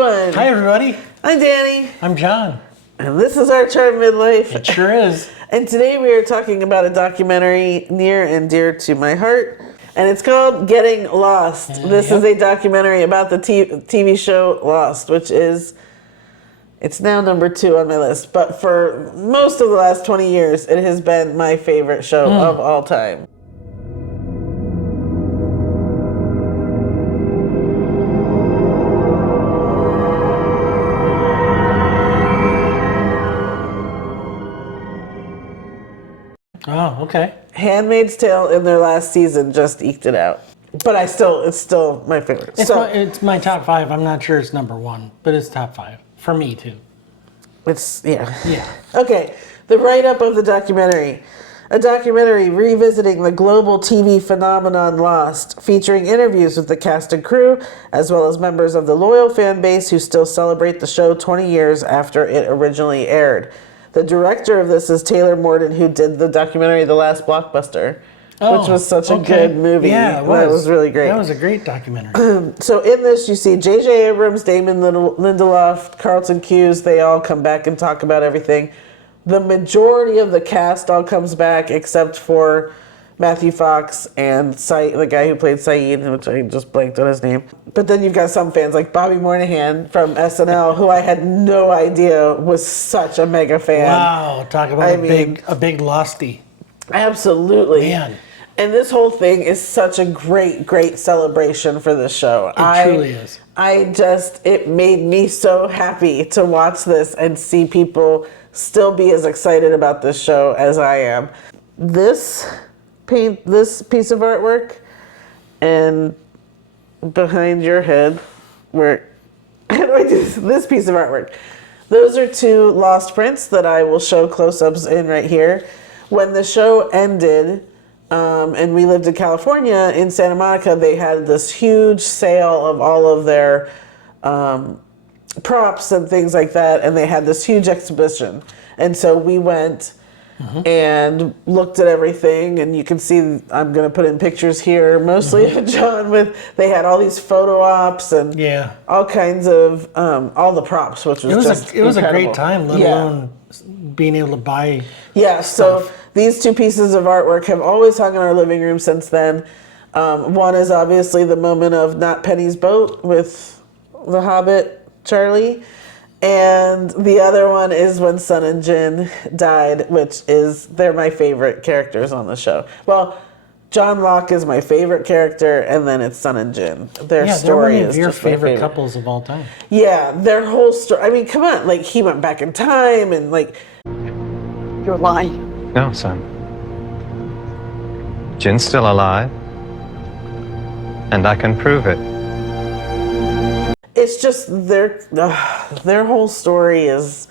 everyone. Hi, everybody. I'm Danny. I'm John. And this is our Charmed Midlife. It sure is. And today we are talking about a documentary near and dear to my heart. And it's called Getting Lost. This is a documentary about the TV show Lost, which is, it's now number 2 on my list. But for most of the last 20 years, it has been my favorite show of all time. Oh, okay. Handmaid's Tale in their last season just eked it out. But it's still my favorite. It's my top 5. I'm not sure it's number 1, but it's top 5. For me, too. Yeah. Okay, the write-up of the documentary. A documentary revisiting the global TV phenomenon Lost, featuring interviews with the cast and crew, as well as members of the loyal fan base who still celebrate the show 20 years after it originally aired. The director of this is Taylor Morden, who did the documentary The Last Blockbuster, which was such a good movie. Yeah, it was. That was really great. That was a great documentary. So in this, you see J.J. Abrams, Damon Lindelof, Carlton Cuse. They all come back and talk about everything. The majority of the cast all comes back, except for Matthew Fox and the guy who played Saeed, which I just blanked on his name. But then you've got some fans like Bobby Moynihan from SNL, who I had no idea was such a mega fan. Wow, talk about a big losty. Absolutely. Man. And this whole thing is such a great celebration for this show. It truly is. It made me so happy to watch this and see people still be as excited about this show as I am. This piece of artwork and behind your head, how do I do this piece of artwork? Those are 2 lost prints that I will show close-ups in right here. When the show ended, and we lived in California, in Santa Monica, they had this huge sale of all of their props and things like that, and they had this huge exhibition. And so we went and looked at everything, and you can see I'm going to put in pictures here, mostly of John. They had all these photo ops and all kinds of all the props, which was it was a great time, let alone being able to buy stuff. So these 2 pieces of artwork have always hung in our living room since then. One is obviously the moment of Not Penny's boat with the Hobbit, Charlie. And the other one is when Sun and Jin died, they're my favorite characters on the show. Well, John Locke is my favorite character, and then it's Sun and Jin. Their story is your just my favorite couples of all time. Yeah, their whole story. I mean, come on, like he went back in time and like. You're lying. No, son. Jin's still alive, and I can prove it. It's just their whole story it's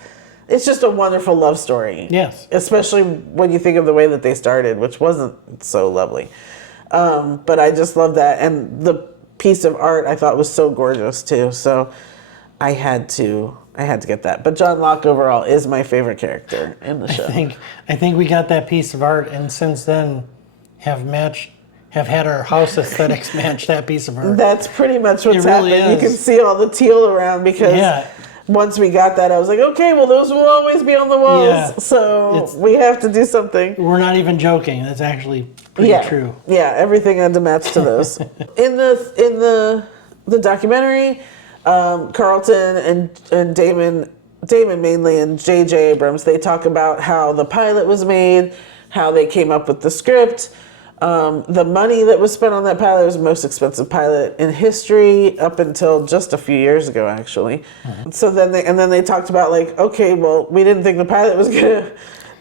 just a wonderful love story. Yes. Especially when you think of the way that they started, which wasn't so lovely. But I just love that. And the piece of art I thought was so gorgeous too. So I had to get that. But John Locke overall is my favorite character in the show. I think we got that piece of art, and since then have had our house aesthetics match that piece of art. That's pretty much what's really happened. is. You can see all the teal around because once we got that, I was like, okay, well, those will always be on the walls. Yeah. So we have to do something. We're not even joking. That's actually pretty true. Yeah, everything had to match to those. in the documentary, Carlton and Damon mainly, and J.J. Abrams, they talk about how the pilot was made, how they came up with the script. The money that was spent on that pilot was the most expensive pilot in history up until just a few years ago, actually. So then they talked about like, okay, well, we didn't think the pilot was gonna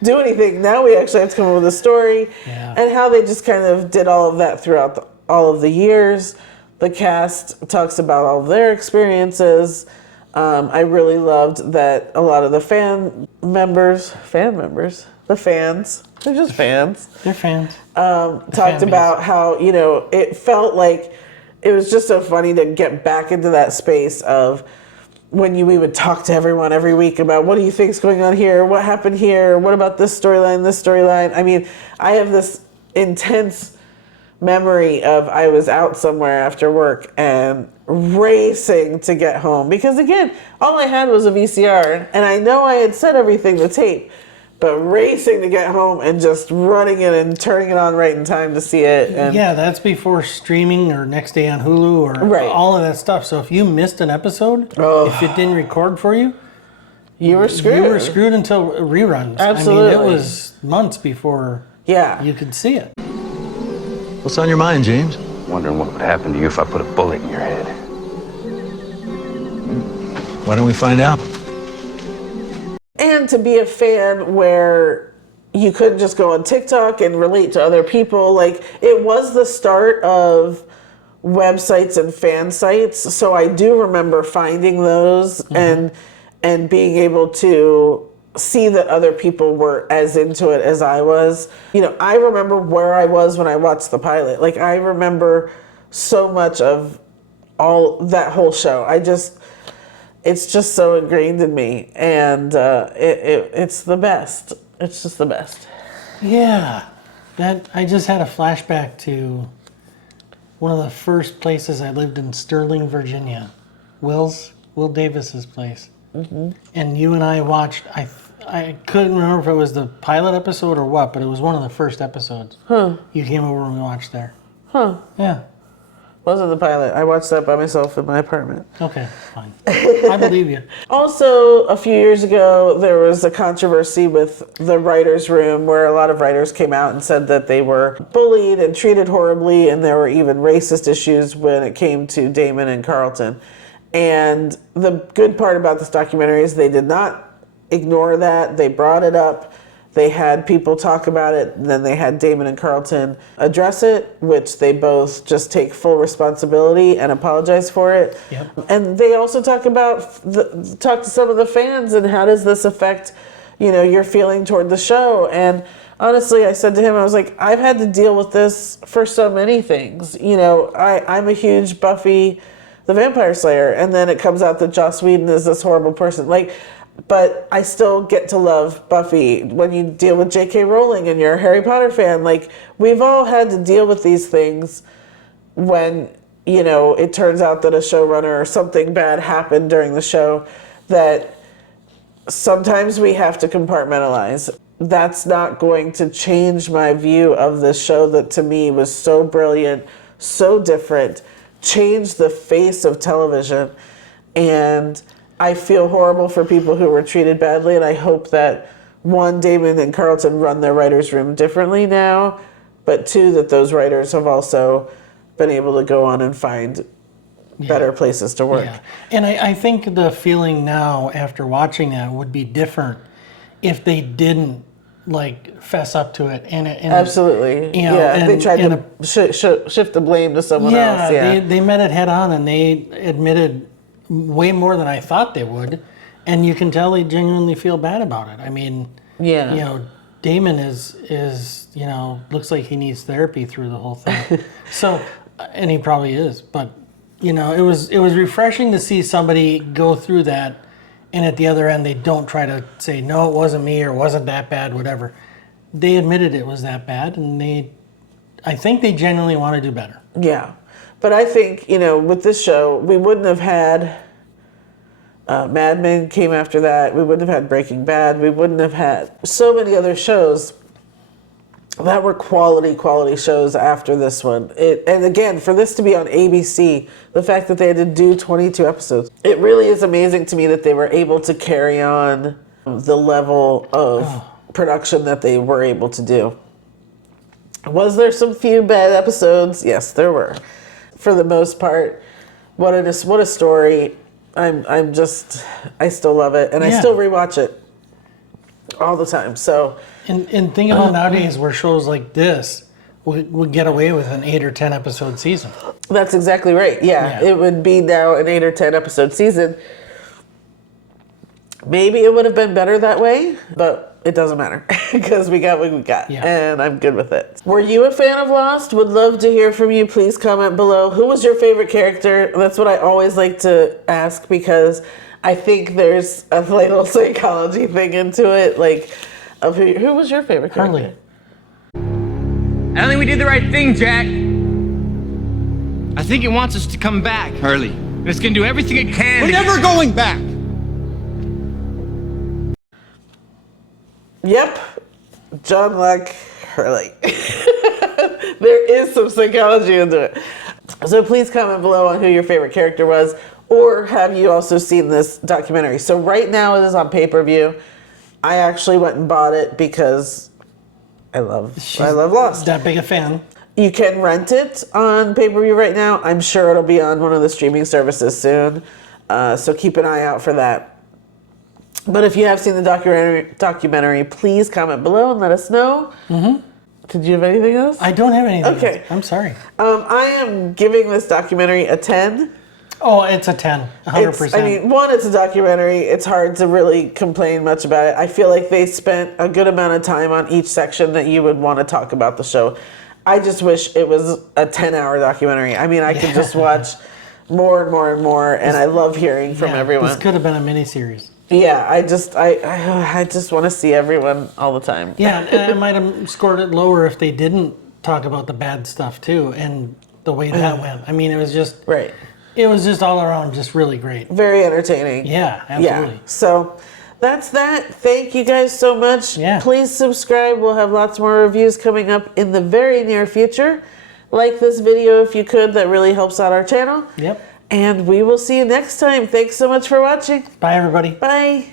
do anything. Now we actually have to come up with a story, and how they just kind of did all of that throughout all of the years. The cast talks about all of their experiences. I really loved that a lot of the the fans. They're just fans. They're fans. Talked about how, it felt like it was just so funny to get back into that space of when we would talk to everyone every week about what do you think's going on here? What happened here? What about this storyline, this storyline? I mean, I have this intense memory of I was out somewhere after work and racing to get home because again, all I had was a VCR and I know I had set everything to tape, but racing to get home and just running it and turning it on right in time to see it. And Yeah, that's before streaming or next day on Hulu or Right. all of that stuff. So if you missed an episode, if it didn't record for you, you were screwed. you were screwed until reruns. I Absolutely. mean, it was months before Yeah. you could see it. What's on your mind, James? Wondering what would happen to you if I put a bullet in your head. Why don't we find out? And to be a fan where you couldn't just go on TikTok and relate to other people. Like, it was the start of websites and fan sites. So I do remember finding those and being able to see that other people were as into it as I was. You know, I remember where I was when I watched the pilot. Like, I remember so much of all that whole show. It's just so ingrained in me, and it's the best. It's just the best. Yeah, that I just had a flashback to one of the first places I lived in, Sterling, Virginia, Will Davis's place, and you and I watched. I couldn't remember if it was the pilot episode or what, but it was one of the first episodes. You came over and we watched there. Yeah. Wasn't the pilot. I watched that by myself in my apartment. Okay, fine. I believe you. Also, a few years ago, there was a controversy with the writer's room where a lot of writers came out and said that they were bullied and treated horribly, and there were even racist issues when it came to Damon and Carlton. And the good part about this documentary is they did not ignore that. They brought it up. They had people talk about it, and then they had Damon and Carlton address it, which they both just take full responsibility and apologize for it. Yep. And they also talk to some of the fans and how does this affect, your feeling toward the show. And honestly, I said to him, I was like, I've had to deal with this for so many things. I'm a huge Buffy the Vampire Slayer, and then it comes out that Joss Whedon is this horrible person. But I still get to love Buffy. When you deal with J.K. Rowling and you're a Harry Potter fan, we've all had to deal with these things when, it turns out that a showrunner or something bad happened during the show, that sometimes we have to compartmentalize. That's not going to change my view of this show that to me was so brilliant, so different, changed the face of television, and I feel horrible for people who were treated badly, and I hope that, one, Damon and Carlton run their writer's room differently now, but two, that those writers have also been able to go on and find better places to work. Yeah. And I think the feeling now after watching that would be different if they didn't fess up to it. And Absolutely. And, they tried to shift the blame to someone else. Yeah, they met it head on and they admitted way more than I thought they would, and you can tell they genuinely feel bad about it. I mean, Damon is looks like he needs therapy through the whole thing. So, and he probably is, but it was refreshing to see somebody go through that, and at the other end they don't try to say no, it wasn't me or it wasn't that bad, whatever. They admitted it was that bad, and I think they genuinely want to do better. Yeah. But I think, with this show, we wouldn't have had Mad Men came after that. We wouldn't have had Breaking Bad. We wouldn't have had so many other shows that were quality shows after this one. And again, for this to be on ABC, the fact that they had to do 22 episodes, it really is amazing to me that they were able to carry on the level of production that they were able to do. Was there some few bad episodes? Yes, there were. For the most part, what a story. I still love it, and I still rewatch it all the time. So, and think about nowadays where shows like this would get away with an 8 or 10 episode season. That's exactly right. Yeah, it would be now an 8 or 10 episode season. Maybe it would have been better that way, but it doesn't matter because we got what we got, and I'm good with it. Were you a fan of Lost? Would love to hear from you. Please comment below. Who was your favorite character? That's what I always like to ask because I think there's a little psychology thing into it, of who was your favorite character? Harley. I don't think we did the right thing, Jack. I think it wants us to come back, Hurley. And it's gonna do everything it can. We're never going back. Yep, John Locke Hurley. There is some psychology into it. So please comment below on who your favorite character was, or have you also seen this documentary? So right now it is on pay-per-view. I actually went and bought it because I love Lost. That big a fan. You can rent it on pay-per-view right now. I'm sure it'll be on one of the streaming services soon. So keep an eye out for that. But if you have seen the documentary, please comment below and let us know. Mm-hmm. Did you have anything else? I don't have anything Okay. else. I'm sorry. I am giving this documentary a 10. Oh, it's a 10. 100%. I mean, one, it's a documentary. It's hard to really complain much about it. I feel like they spent a good amount of time on each section that you would want to talk about the show. I just wish it was a 10-hour documentary. I mean, I could just watch more and more and more, and I love hearing from everyone. This could have been a miniseries. Yeah, I just want to see everyone all the time. Yeah, and I might have scored it lower if they didn't talk about the bad stuff too, and the way that went. I mean, it was just Right. It was just all around just really great. Very entertaining. Yeah, absolutely. Yeah. So that's that. Thank you guys so much. Yeah. Please subscribe. We'll have lots more reviews coming up in the very near future. Like this video if you could. That really helps out our channel. Yep. And we will see you next time. Thanks so much for watching. Bye, everybody. Bye.